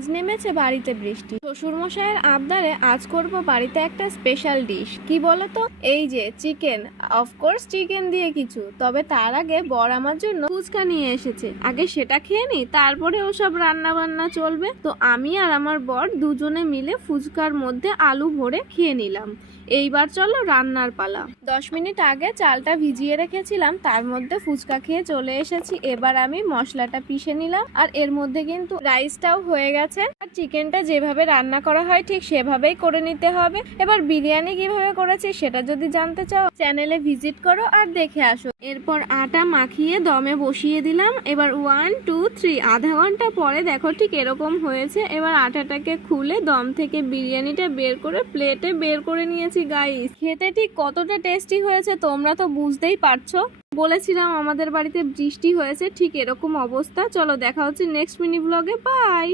আজ নেমেছে বাড়িতে বৃষ্টি। শ্বশুরমশাইয়ের আবদারে আজ করব বাড়িতে একটা স্পেশাল ডিশ। কি বলতো? এই যে চিকেন। অফকোর্স চিকেন দিয়ে কিছু, তবে তার আগে বর আমার জন্য ফুচকা নিয়ে এসেছে। আগে সেটা খেয়ে নি, তারপরে ওসব রান্না বান্না চলবে। তো আমি আর আমার বর দুজনে মিলে ফুচকার মধ্যে আলু ভরে খেয়ে নিলাম। এইবার চলো রান্নার পালা। 10 মিনিট আগে চালটা ভিজিয়ে রেখেছিলাম, তার মধ্যে ফুচকা খেয়ে চলে এসেছি। এবার আমি মশলাটা পিষে নিলাম, আর এর মধ্যে কিন্তু রাইসটাও হয়ে গেছে। আর চিকেনটা যেভাবে রান্না করা হয় ঠিক সেভাবেই করে নিতে হবে। এবার বিরিয়ানি কিভাবে করেছি সেটা যদি জানতে চাও, চ্যানেলে ভিজিট করো আর দেখে আসো। এরপর আটা মাখিয়ে দমে বসিয়ে দিলাম। এবার 1 2 3 আধা ঘন্টা পরে দেখো ঠিক এরকম হয়েছে। এবার আটাটাকে খুলে দম থেকে বিরিয়ানিটা বের করে প্লেটে বের করে নিয়েছি। গাইস, খেতে ঠিক কতটা টেস্টি হয়েছে তোমরা তো বুঝতেই পারছো। বলেছিলাম আমাদের বাড়িতে বৃষ্টি হয়েছে, ঠিক এরকম অবস্থা। চলো দেখা হচ্ছে নেক্সট মিনি ব্লগে। বাই।